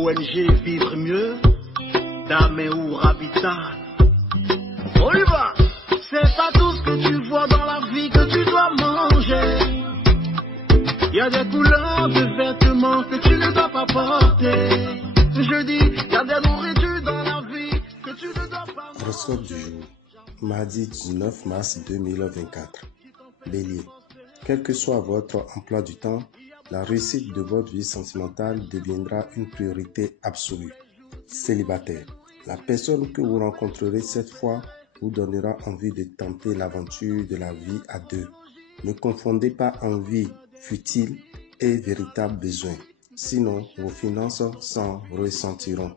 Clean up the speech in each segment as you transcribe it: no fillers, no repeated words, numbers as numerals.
ONG Vivre Mieux, d'Améou Habitat. On y va. C'est pas tout ce que tu vois dans la vie que tu dois manger. Il y a des couleurs de vêtements que tu ne dois pas porter. Je dis, il y a des nourritures dans la vie que tu ne dois pas manger. Horoscope du jour, mardi 19 mars 2024. Bélier, quel que soit votre emploi du temps, la réussite de votre vie sentimentale deviendra une priorité absolue. Célibataire, la personne que vous rencontrerez cette fois vous donnera envie de tenter l'aventure de la vie à deux. Ne confondez pas envie futile et véritable besoin, sinon vos finances s'en ressentiront.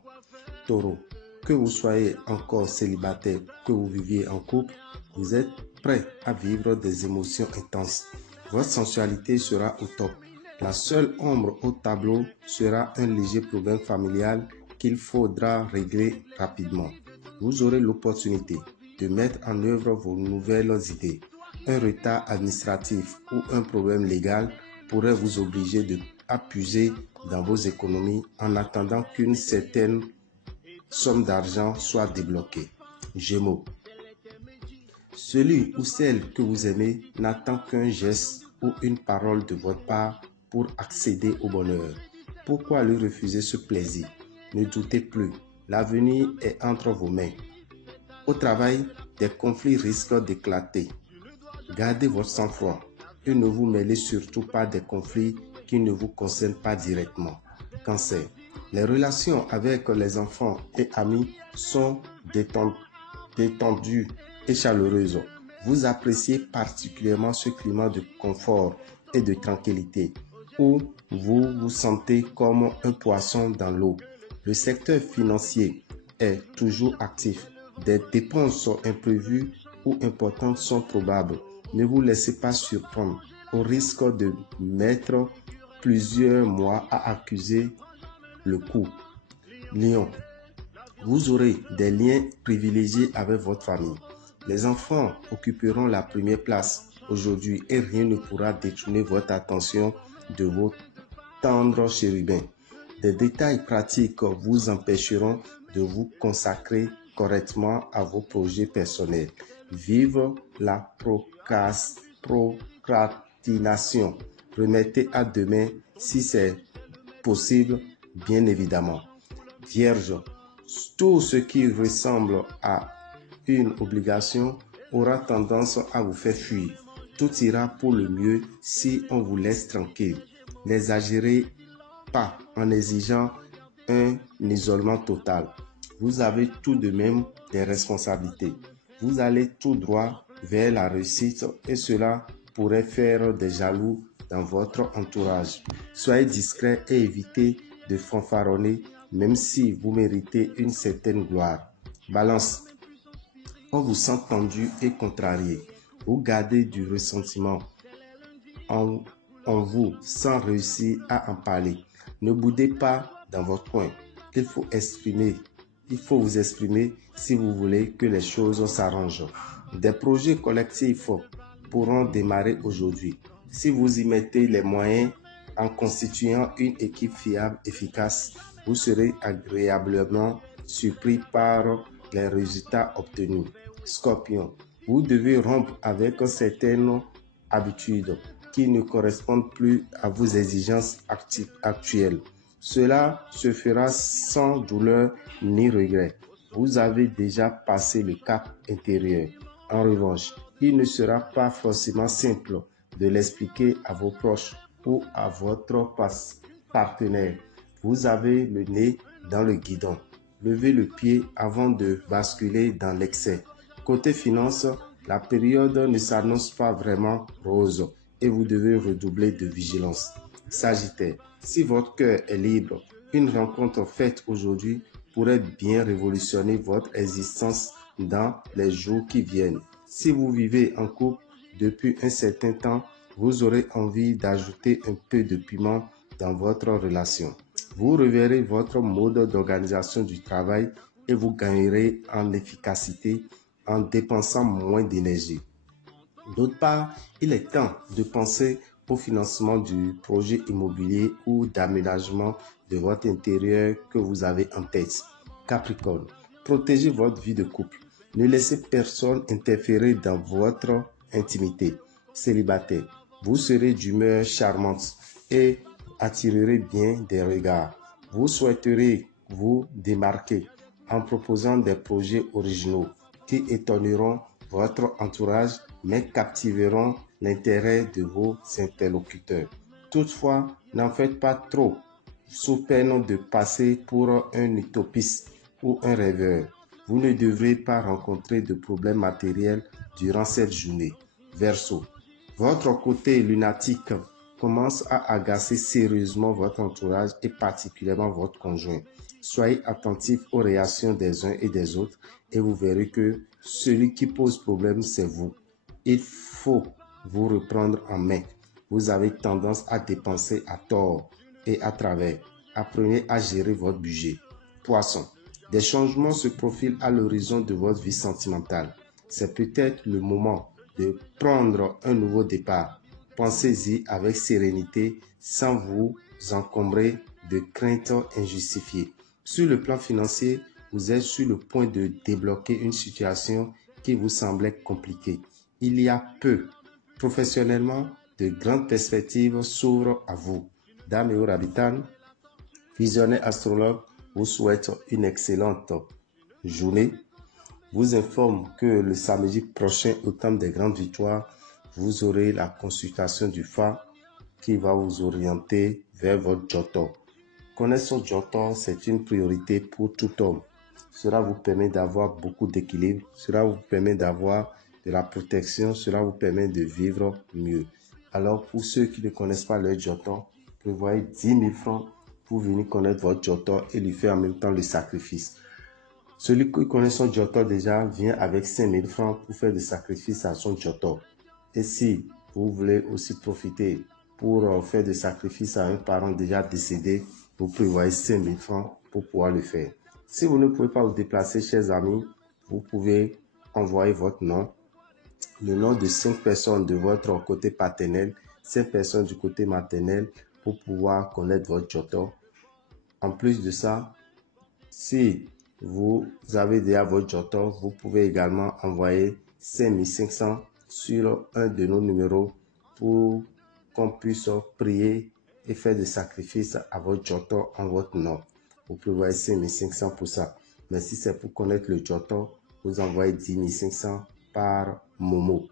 Taureau, que vous soyez encore célibataire, que vous viviez en couple, vous êtes prêt à vivre des émotions intenses. Votre sensualité sera au top. La seule ombre au tableau sera un léger problème familial qu'il faudra régler rapidement. Vous aurez l'opportunité de mettre en œuvre vos nouvelles idées. Un retard administratif ou un problème légal pourrait vous obliger à puiser dans vos économies en attendant qu'une certaine somme d'argent soit débloquée. Gémeaux, celui ou celle que vous aimez n'attend qu'un geste ou une parole de votre part pour accéder au bonheur. Pourquoi lui refuser ce plaisir? Ne doutez plus, l'avenir est entre vos mains. Au travail, des conflits risquent d'éclater. Gardez votre sang-froid et ne vous mêlez surtout pas des conflits qui ne vous concernent pas directement. Cancer, les relations avec les enfants et amis sont détendues et chaleureuses. Vous appréciez particulièrement ce climat de confort et de tranquillité où vous vous sentez comme un poisson dans l'eau. Le secteur financier est toujours actif. Des dépenses imprévues ou importantes sont probables. Ne vous laissez pas surprendre au risque de mettre plusieurs mois à accuser le coup. Lion, vous aurez des liens privilégiés avec votre famille. Les enfants occuperont la première place aujourd'hui et rien ne pourra détourner votre attention de vos tendres chérubins. Des détails pratiques vous empêcheront de vous consacrer correctement à vos projets personnels. Vive la procrastination. Remettez à demain si c'est possible, bien évidemment. Vierge, tout ce qui ressemble à une obligation aura tendance à vous faire fuir. Tout ira pour le mieux si on vous laisse tranquille. N'exagérez pas en exigeant un isolement total. Vous avez tout de même des responsabilités. Vous allez tout droit vers la réussite et cela pourrait faire des jaloux dans votre entourage. Soyez discret et évitez de fanfaronner même si vous méritez une certaine gloire. Balance, on vous sent tendu et contrarié. Vous gardez du ressentiment en vous sans réussir à en parler. Ne boudez pas dans votre coin. Il faut vous exprimer si vous voulez que les choses s'arrangent. Des projets collectifs pourront démarrer aujourd'hui. Si vous y mettez les moyens en constituant une équipe fiable, efficace, vous serez agréablement surpris par les résultats obtenus. Scorpion, vous devez rompre avec certaines habitudes qui ne correspondent plus à vos exigences actuelles. Cela se fera sans douleur ni regret. Vous avez déjà passé le cap intérieur. En revanche, il ne sera pas forcément simple de l'expliquer à vos proches ou à votre partenaire. Vous avez le nez dans le guidon. Levez le pied avant de basculer dans l'excès. Côté finance, la période ne s'annonce pas vraiment rose et vous devez redoubler de vigilance. Sagittaire, si votre cœur est libre, une rencontre faite aujourd'hui pourrait bien révolutionner votre existence dans les jours qui viennent. Si vous vivez en couple depuis un certain temps, vous aurez envie d'ajouter un peu de piment dans votre relation. Vous reverrez votre mode d'organisation du travail et vous gagnerez en efficacité en dépensant moins d'énergie. D'autre part, il est temps de penser au financement du projet immobilier ou d'aménagement de votre intérieur que vous avez en tête. Capricorne, protégez votre vie de couple. Ne laissez personne interférer dans votre intimité. Célibataire, vous serez d'humeur charmante et attirerez bien des regards. Vous souhaiterez vous démarquer en proposant des projets originaux qui étonneront votre entourage mais captiveront l'intérêt de vos interlocuteurs. Toutefois, n'en faites pas trop sous peine de passer pour un utopiste ou un rêveur. Vous ne devrez pas rencontrer de problèmes matériels durant cette journée. Verseau, votre côté lunatique commence à agacer sérieusement votre entourage et particulièrement votre conjoint. Soyez attentif aux réactions des uns et des autres et vous verrez que celui qui pose problème, c'est vous. Il faut vous reprendre en main. Vous avez tendance à dépenser à tort et à travers. Apprenez à gérer votre budget. Poisson, des changements se profilent à l'horizon de votre vie sentimentale. C'est peut-être le moment de prendre un nouveau départ. Pensez-y avec sérénité sans vous encombrer de craintes injustifiées. Sur le plan financier, vous êtes sur le point de débloquer une situation qui vous semblait compliquée. Il y a peu. Professionnellement, de grandes perspectives s'ouvrent à vous. Dame et Orabitan, visionnaire astrologue, vous souhaite une excellente journée. Vous informe que le samedi prochain, au temps des grandes victoires, vous aurez la consultation du Fa qui va vous orienter vers votre Joto. Connaître son Joto, c'est une priorité pour tout homme. Cela vous permet d'avoir beaucoup d'équilibre, cela vous permet d'avoir de la protection, cela vous permet de vivre mieux. Alors, pour ceux qui ne connaissent pas leur Joto, prévoyez 10 000 francs pour venir connaître votre Joto et lui faire en même temps le sacrifice. Celui qui connaît son Joto déjà vient avec 5 000 francs pour faire des sacrifices à son Joto. Et si vous voulez aussi profiter pour faire des sacrifices à un parent déjà décédé, vous prévoyez 5 000 francs pour pouvoir le faire. Si vous ne pouvez pas vous déplacer, chers amis, vous pouvez envoyer votre nom, le nom de 5 personnes de votre côté paternel, 5 personnes du côté maternel pour pouvoir connaître votre Joto. En plus de ça, si vous avez déjà votre Joto, vous pouvez également envoyer 5 500 sur un de nos numéros pour qu'on puisse prier et faire des sacrifices à votre Joto en votre nom. Vous prévoyez 5 500 pour ça. Mais si c'est pour connaître le Joto, vous envoyez 10 500 par Momo.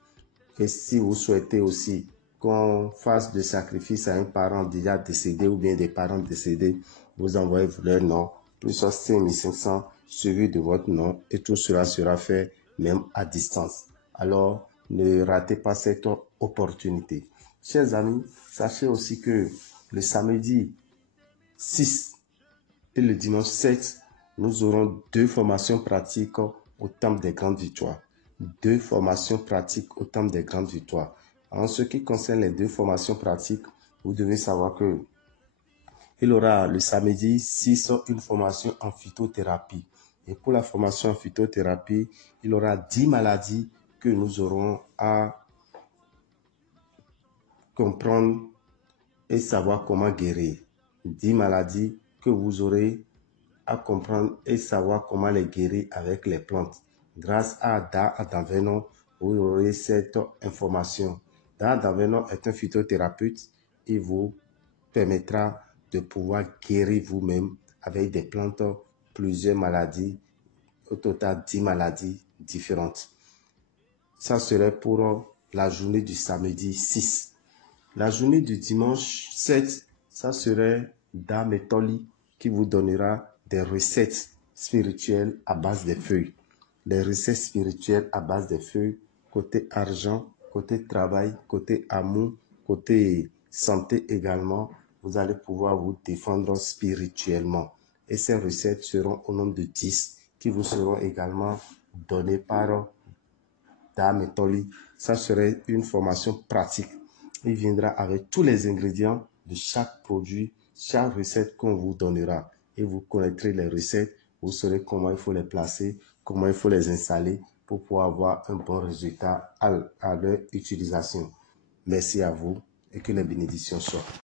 Et si vous souhaitez aussi qu'on fasse des sacrifices à un parent déjà décédé ou bien des parents décédés, vous envoyez leur nom plus 5 500 suivi de votre nom et tout cela sera fait même à distance. Alors, ne ratez pas cette opportunité. Chers amis, sachez aussi que le samedi 6 et le dimanche 7, nous aurons 2 formations pratiques au Temple des Grandes Victoires. 2 formations pratiques au Temple des Grandes Victoires. En ce qui concerne les 2 formations pratiques, vous devez savoir que il aura le samedi 6 une formation en phytothérapie. Et pour la formation en phytothérapie, il aura 10 maladies que nous aurons à comprendre et savoir comment guérir. 10 maladies que vous aurez à comprendre et savoir comment les guérir avec les plantes. Grâce à Da Adavenon, vous aurez cette information. Da Adavenon est un phytothérapeute. Il vous permettra de pouvoir guérir vous-même avec des plantes plusieurs maladies, au total 10 maladies différentes. Ça serait pour la journée du samedi 6. La journée du dimanche 7, ça serait Dame Toli qui vous donnera des recettes spirituelles à base des feuilles. Les recettes spirituelles à base des feuilles, côté argent, côté travail, côté amour, côté santé également. Vous allez pouvoir vous défendre spirituellement. Et ces recettes seront au nombre de 10 qui vous seront également données par Dame Toli. Ça serait une formation pratique. Il viendra avec tous les ingrédients de chaque produit, chaque recette qu'on vous donnera. Et vous connaîtrez les recettes, vous saurez comment il faut les placer, comment il faut les installer pour pouvoir avoir un bon résultat à leur utilisation. Merci à vous et que les bénédictions soient